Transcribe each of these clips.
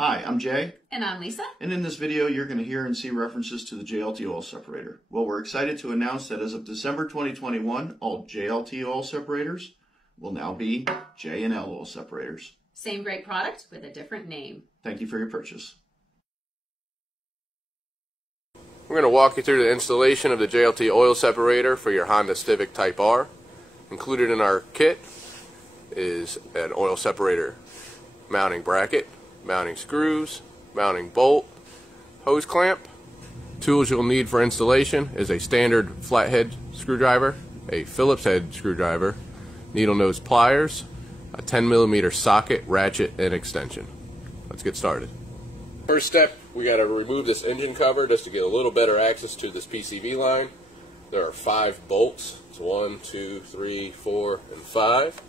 Hi, I'm Jay. And I'm Lisa. And in this video, you're going to hear and see references to the JLT oil separator. Well, we're excited to announce that as of December 2021, all JLT oil separators will now be J&L oil separators. Same great product with a different name. Thank you for your purchase. We're going to walk you through the installation of the JLT oil separator for your Honda Civic Type R. Included in our kit is an oil separator mounting bracket, mounting screws, mounting bolt, hose clamp. Tools you'll need for installation is a standard flathead screwdriver, a Phillips head screwdriver, needle nose pliers, a 10mm socket, ratchet, and extension. Let's get started. First step, we got to remove this engine cover just to get a little better access to this PCV line. There are 5 bolts. It's 1, 2, 3, 4, and 5.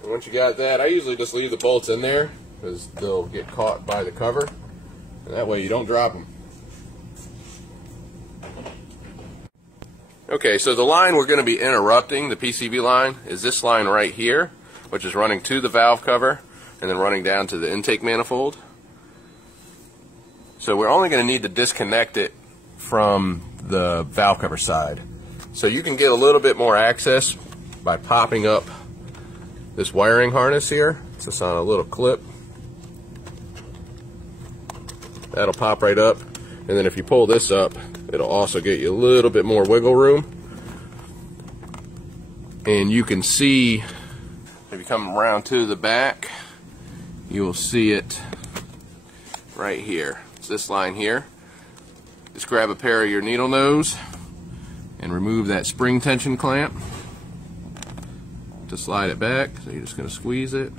And once you got that, I usually just leave the bolts in there because they'll get caught by the cover, and that way you don't drop them. Okay, so the line we're going to be interrupting, the PCV line, is this line right here, which is running to the valve cover and then running down to the intake manifold. So we're only going to need to disconnect it from the valve cover side. So you can get a little bit more access by popping up this wiring harness here. It's just on a little clip. That'll pop right up, and then if you pull this up, it'll also get you a little bit more wiggle room. And you can see, if you come around to the back, you will see it right here. It's this line here. Just grab a pair of your needle nose and remove that spring tension clamp to slide it back. So you're just going to squeeze it.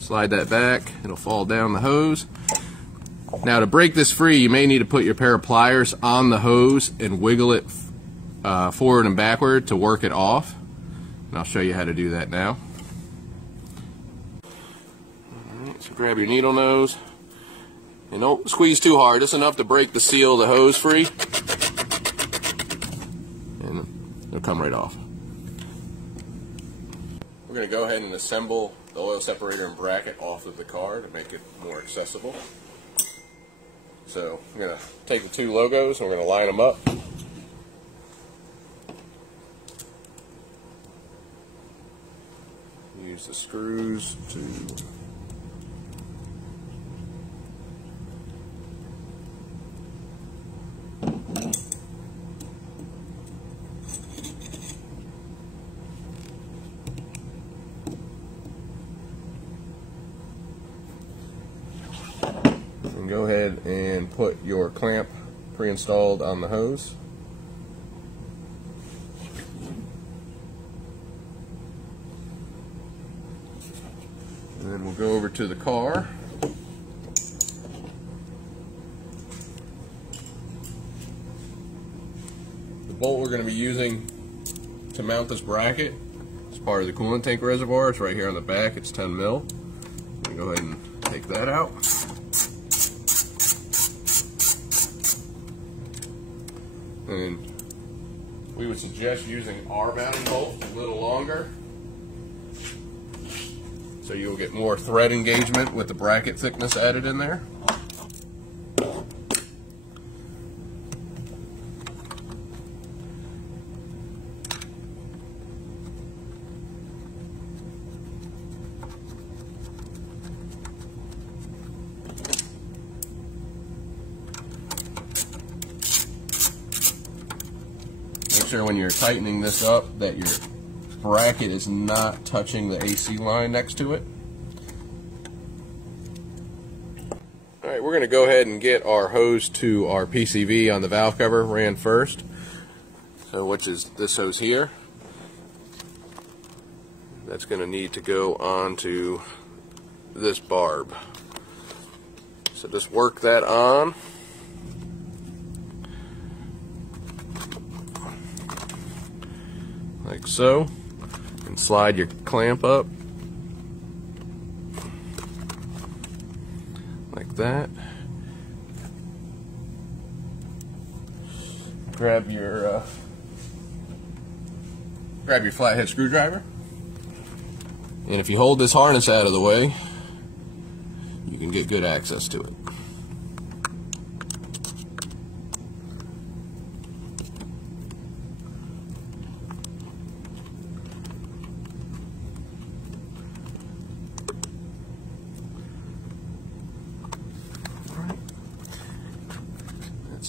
Slide that back. It'll fall down the hose. Now to break this free, you may need to put your pair of pliers on the hose and wiggle it forward and backward to work it off. And I'll show you how to do that now. Alright, so grab your needle nose and don't squeeze too hard, just enough to break the seal of the hose free. And it'll come right off. We're going to go ahead and assemble the oil separator and bracket off of the car to make it more accessible. So I'm going to take the 2 logos and we're going to line them up. Use the screws to and go ahead and put your clamp pre-installed on the hose. And then we'll go over to the car. The bolt we're going to be using to mount this bracket is part of the coolant tank reservoir. It's right here on the back. It's 10 mil. I'm going to go ahead and take that out. And we would suggest using our mounting bolt a little longer, so you'll get more thread engagement with the bracket thickness added in there. Make sure when you're tightening this up that your bracket is not touching the AC line next to it. Alright, we're going to go ahead and get our hose to our PCV on the valve cover ran first. So which is this hose here. That's going to need to go onto this barb. So just work that on. Like so. And slide your clamp up like that. grab your flathead screwdriver, and if you hold this harness out of the way, you can get good access to it.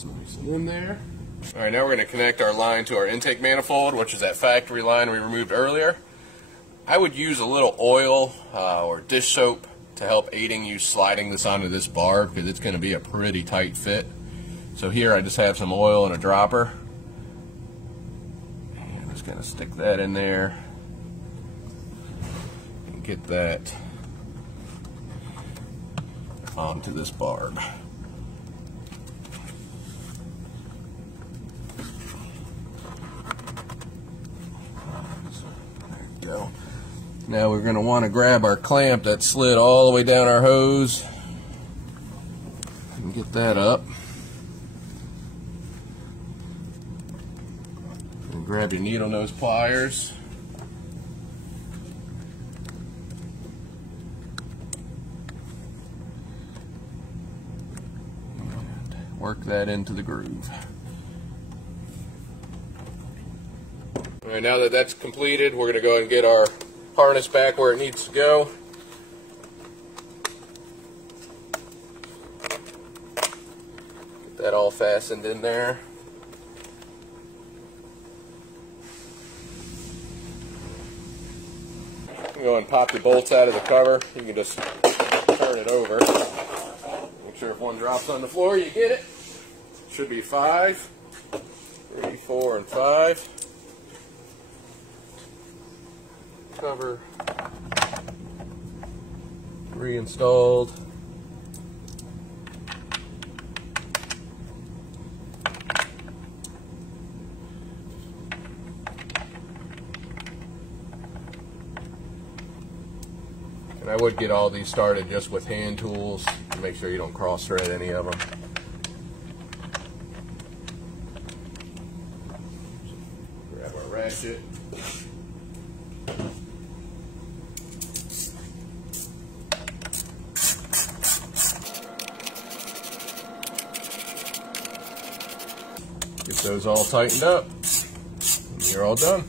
Nice and in there. Alright, now we're going to connect our line to our intake manifold, which is that factory line we removed earlier. I would use a little oil or dish soap to help aiding you sliding this onto this bar, because it's going to be a pretty tight fit. So here I just have some oil and a dropper. And I'm just going to stick that in there and get that onto this barb. Go. Now we're going to want to grab our clamp that slid all the way down our hose and get that up. And grab your needle nose pliers. And work that into the groove. Alright, now that that's completed, we're going to go ahead and get our harness back where it needs to go. Get that all fastened in there. You can go and pop the bolts out of the cover. You can just turn it over. Make sure if one drops on the floor, you get it. Should be 5, 3, 4, and 5. Cover reinstalled. And I would get all these started just with hand tools to make sure you don't cross thread any of them. Grab our ratchet. Get those all tightened up, and you're all done.